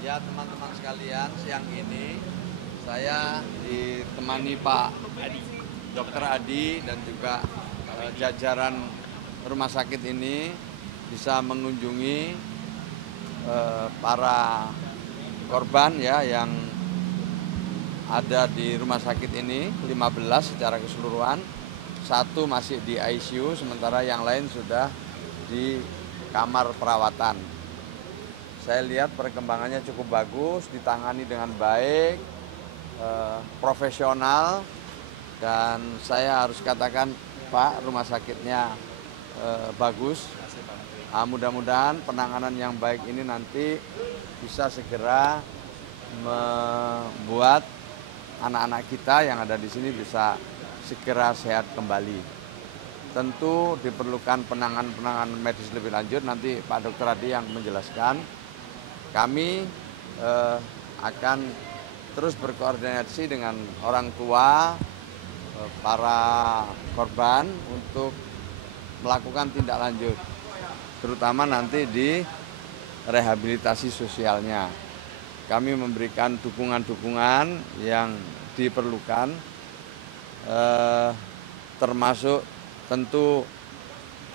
Ya teman-teman sekalian, siang ini saya ditemani Pak Dr. Adi dan juga jajaran rumah sakit ini bisa mengunjungi para korban ya yang ada di rumah sakit ini, 15 secara keseluruhan. Satu masih di ICU, sementara yang lain sudah di kamar perawatan. Saya lihat perkembangannya cukup bagus, ditangani dengan baik, profesional, dan saya harus katakan Pak, rumah sakitnya bagus. Mudah-mudahan penanganan yang baik ini nanti bisa segera membuat anak-anak kita yang ada di sini bisa segera sehat kembali. Tentu diperlukan penanganan medis lebih lanjut, nanti Pak Dr. Adi yang menjelaskan. Kami akan terus berkoordinasi dengan orang tua para korban untuk melakukan tindak lanjut, terutama nanti di rehabilitasi sosialnya. Kami memberikan dukungan-dukungan yang diperlukan, termasuk tentu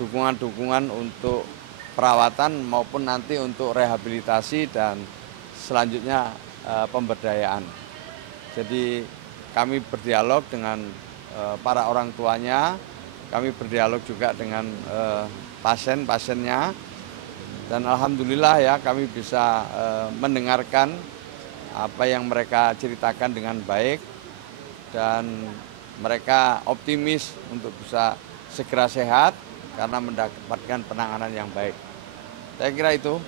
dukungan-dukungan untuk perawatan maupun nanti untuk rehabilitasi dan selanjutnya pemberdayaan. Jadi kami berdialog dengan para orang tuanya, kami berdialog juga dengan pasien-pasiennya, dan alhamdulillah ya kami bisa mendengarkan apa yang mereka ceritakan dengan baik dan mereka optimis untuk bisa segera sehat karena mendapatkan penanganan yang baik. Saya kira itu,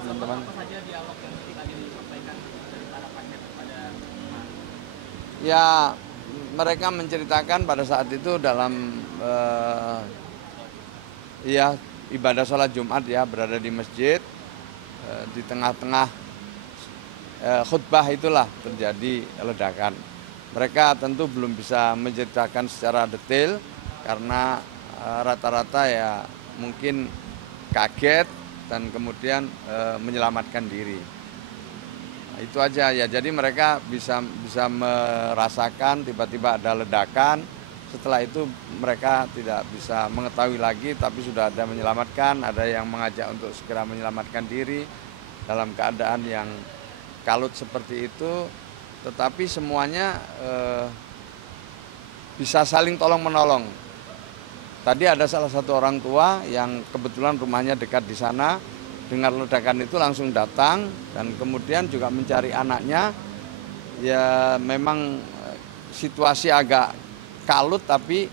teman-teman. Apa saja dialog yang tadi disampaikan dari para pasien kepada Ya, mereka menceritakan pada saat itu dalam ya ibadah sholat Jumat ya, berada di masjid, di tengah-tengah khutbah itulah terjadi ledakan. Mereka tentu belum bisa menceritakan secara detail karena rata-rata ya mungkin kaget dan kemudian menyelamatkan diri. Nah, itu aja ya. Jadi mereka bisa merasakan tiba-tiba ada ledakan. Setelah itu mereka tidak bisa mengetahui lagi, tapi sudah ada menyelamatkan, ada yang mengajak untuk segera menyelamatkan diri dalam keadaan yang kalut seperti itu. Tetapi semuanya bisa saling tolong-menolong. Tadi ada salah satu orang tua yang kebetulan rumahnya dekat di sana, dengar ledakan itu langsung datang dan kemudian juga mencari anaknya. Ya memang situasi agak kalut tapi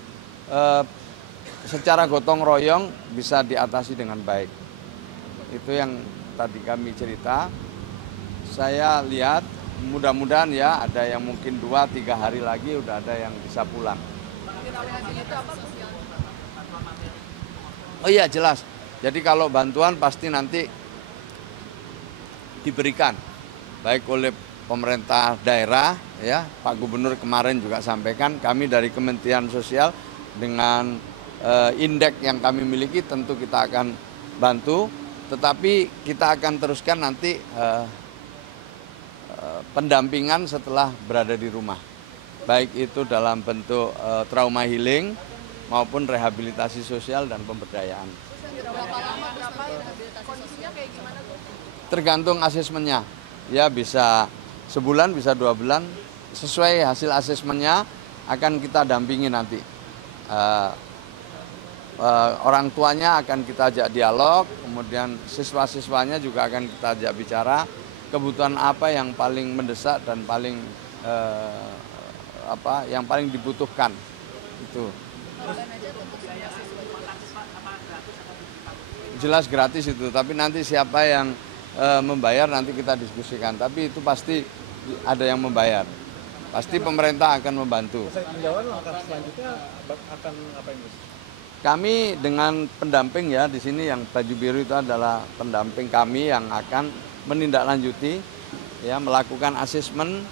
secara gotong royong bisa diatasi dengan baik. Itu yang tadi kami cerita. Saya lihat mudah-mudahan ya ada yang mungkin 2-3 hari lagi udah ada yang bisa pulang. Oh iya jelas. Jadi kalau bantuan pasti nanti diberikan baik oleh pemerintah daerah ya, Pak Gubernur kemarin juga sampaikan, kami dari Kementerian Sosial dengan indeks yang kami miliki tentu kita akan bantu, tetapi kita akan teruskan nanti pendampingan setelah berada di rumah. Baik itu dalam bentuk trauma healing maupun rehabilitasi sosial dan pemberdayaan. Berapa lama rehabilitasi kondisinya kayak gimana tuh? Tergantung asesmennya, ya bisa sebulan, bisa 2 bulan, sesuai hasil asesmennya akan kita dampingi nanti. Orang tuanya akan kita ajak dialog, kemudian siswa-siswanya juga akan kita ajak bicara kebutuhan apa yang paling mendesak dan paling yang paling dibutuhkan itu. Jelas gratis itu, tapi nanti siapa yang membayar nanti kita diskusikan. Tapi itu pasti ada yang membayar. Pasti pemerintah akan membantu. Menjawab langkah selanjutnya akan apa ini? Kami dengan pendamping ya di sini yang baju biru itu adalah pendamping kami yang akan menindaklanjuti ya, melakukan asesmen,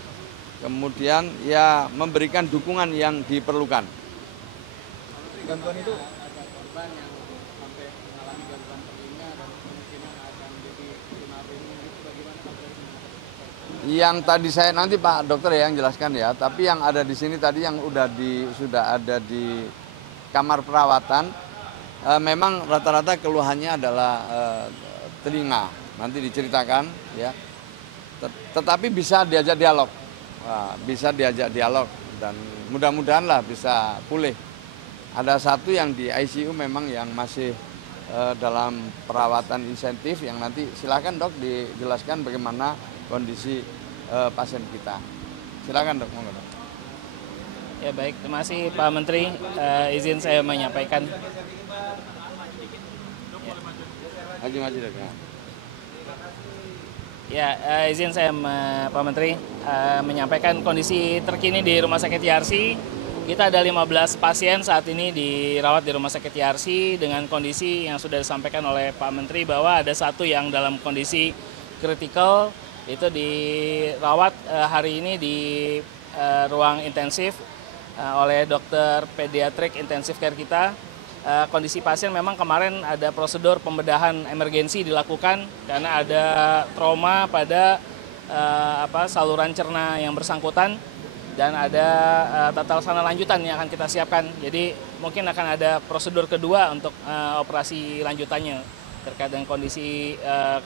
kemudian ya memberikan dukungan yang diperlukan. Bantuan itu Korban yang sampai mengalami gangguan telinga dan kemungkinan akan jadi tunarungu itu bagaimana Pak? Yang tadi saya nanti Pak Dokter ya yang jelaskan ya, tapi yang ada di sini tadi yang sudah ada di kamar perawatan, memang rata-rata keluhannya adalah telinga. Nanti diceritakan ya. Tetapi bisa diajak dialog, bisa diajak dialog dan mudah-mudahan lah bisa pulih. Ada satu yang di ICU memang yang masih dalam perawatan insentif yang nanti silakan dok dijelaskan bagaimana kondisi pasien kita. Silakan dok, monggo dok. Ya baik, terima kasih Pak Menteri. Izin saya menyampaikan. Maju dok ya. Ya, izin saya Pak Menteri menyampaikan kondisi terkini di Rumah Sakit Yarsi. Kita ada 15 pasien saat ini dirawat di Rumah Sakit Yarsi dengan kondisi yang sudah disampaikan oleh Pak Menteri bahwa ada satu yang dalam kondisi kritikal, itu dirawat hari ini di ruang intensif oleh dokter pediatrik intensif care kita. Kondisi pasien memang kemarin ada prosedur pembedahan emergensi dilakukan karena ada trauma pada saluran cerna yang bersangkutan dan ada tata laksana lanjutan yang akan kita siapkan. Jadi mungkin akan ada prosedur kedua untuk operasi lanjutannya terkait dengan kondisi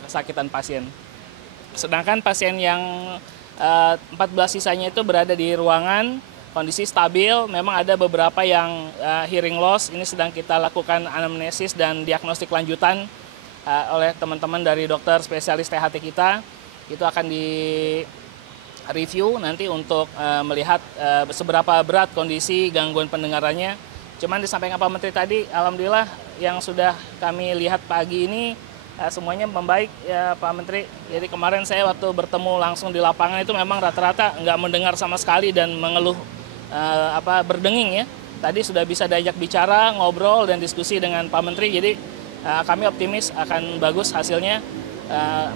kesakitan pasien. Sedangkan pasien yang 14 sisanya itu berada di ruangan, kondisi stabil, memang ada beberapa yang hearing loss, ini sedang kita lakukan anamnesis dan diagnostik lanjutan oleh teman-teman dari dokter spesialis THT kita. Itu akan di-review nanti untuk melihat seberapa berat kondisi gangguan pendengarannya. Cuman disampaikan Pak Menteri tadi, alhamdulillah yang sudah kami lihat pagi ini semuanya membaik ya Pak Menteri. Jadi kemarin saya waktu bertemu langsung di lapangan itu memang rata-rata nggak mendengar sama sekali dan mengeluh berdenging ya. Tadi sudah bisa diajak bicara, ngobrol dan diskusi dengan Pak Menteri. Jadi kami optimis akan bagus hasilnya.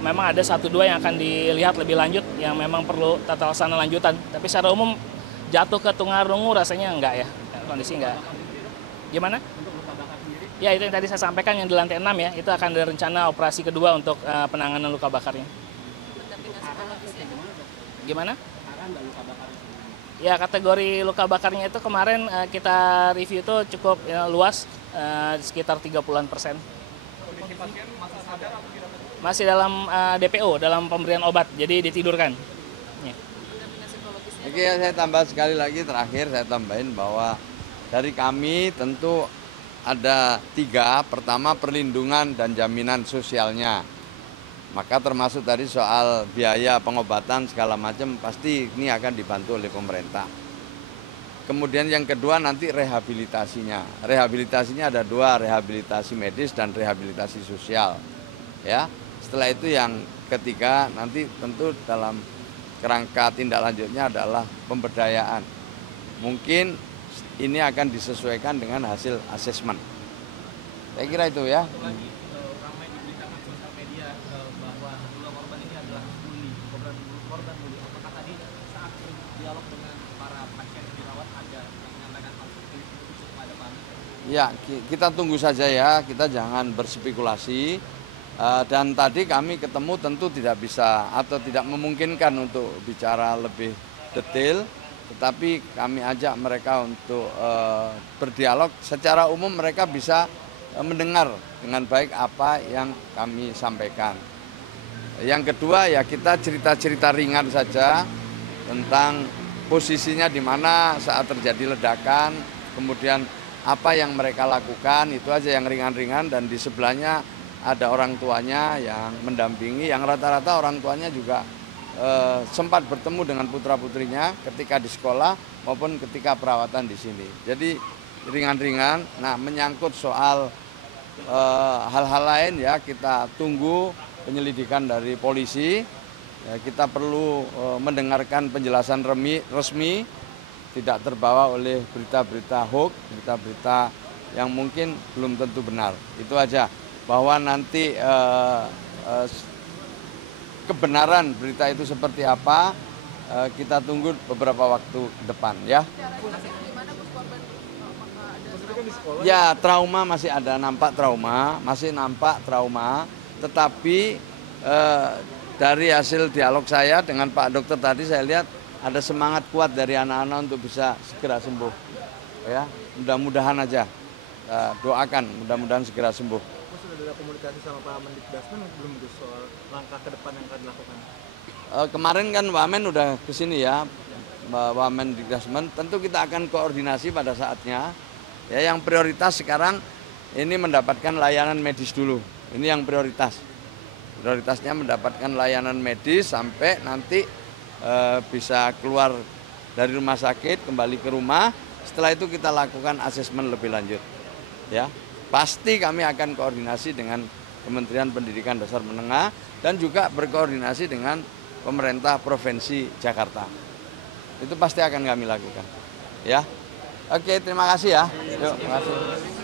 Memang ada 1-2 yang akan dilihat lebih lanjut yang memang perlu tata laksana lanjutan. Tapi secara umum jatuh ke tunarungu rasanya enggak ya, kondisi enggak. Gimana? Ya itu yang tadi saya sampaikan yang di lantai 6 ya, itu akan ada rencana operasi kedua untuk penanganan luka bakarnya. Gimana? Ya kategori luka bakarnya itu kemarin kita review itu cukup luas, sekitar 30%. Kondisi pasien masih sadar atau tidak? Masih dalam DPO, dalam pemberian obat, jadi ditidurkan. Ya. Oke, saya tambah sekali lagi terakhir saya tambahin bahwa dari kami tentu ada 3, pertama perlindungan dan jaminan sosialnya. Maka termasuk tadi soal biaya pengobatan segala macam pasti ini akan dibantu oleh pemerintah. Kemudian yang kedua nanti rehabilitasinya. Rehabilitasinya ada 2, rehabilitasi medis dan rehabilitasi sosial. Ya, setelah itu yang ketiga nanti tentu dalam kerangka tindak lanjutnya adalah pemberdayaan. Mungkin ini akan disesuaikan dengan hasil asesmen. Saya kira itu ya. Ramai diberitakan sosial media bahwa 2 korban ini adalah korban bully. Apakah tadi saat dialog dengan para pasien yang dirawat ada yang menyampaikan hal seperti itu kepada kami? Ya, kita tunggu saja ya, kita jangan berspekulasi. Dan tadi kami ketemu tentu tidak bisa atau tidak memungkinkan untuk bicara lebih detail, tetapi kami ajak mereka untuk berdialog. Secara umum mereka bisa mendengar dengan baik apa yang kami sampaikan. Yang kedua ya kita cerita-cerita ringan saja tentang posisinya di mana saat terjadi ledakan, kemudian apa yang mereka lakukan, itu aja yang ringan-ringan, dan di sebelahnya ada orang tuanya yang mendampingi, yang rata-rata orang tuanya juga sempat bertemu dengan putra-putrinya ketika di sekolah maupun ketika perawatan di sini. Jadi ringan-ringan. Nah, menyangkut soal hal-hal lain ya kita tunggu penyelidikan dari polisi. Ya, kita perlu mendengarkan penjelasan resmi, tidak terbawa oleh berita-berita hoax, berita-berita yang mungkin belum tentu benar. Itu aja. Bahwa nanti kebenaran berita itu seperti apa, kita tunggu beberapa waktu ke depan ya. Ya, trauma masih ada, masih nampak trauma, tetapi dari hasil dialog saya dengan Pak Dokter tadi saya lihat ada semangat kuat dari anak-anak untuk bisa segera sembuh. Ya, mudah-mudahan aja. Doakan mudah-mudahan segera sembuh. Mas sudah ada komunikasi sama Pak Mendikbudrismen belum itu soal langkah ke depan yang akan dilakukan? Kemarin kan Wamen udah ke sini ya, Wamen Dikdasmen. Tentu kita akan koordinasi pada saatnya. Ya, yang prioritas sekarang ini mendapatkan layanan medis dulu. Ini yang prioritas. Prioritasnya mendapatkan layanan medis sampai nanti bisa keluar dari rumah sakit kembali ke rumah. Setelah itu kita lakukan asesmen lebih lanjut. Ya, pasti kami akan koordinasi dengan Kementerian Pendidikan Dasar Menengah dan juga berkoordinasi dengan pemerintah Provinsi Jakarta. Itu pasti akan kami lakukan. Ya, oke, terima kasih ya. Yuk, terima kasih.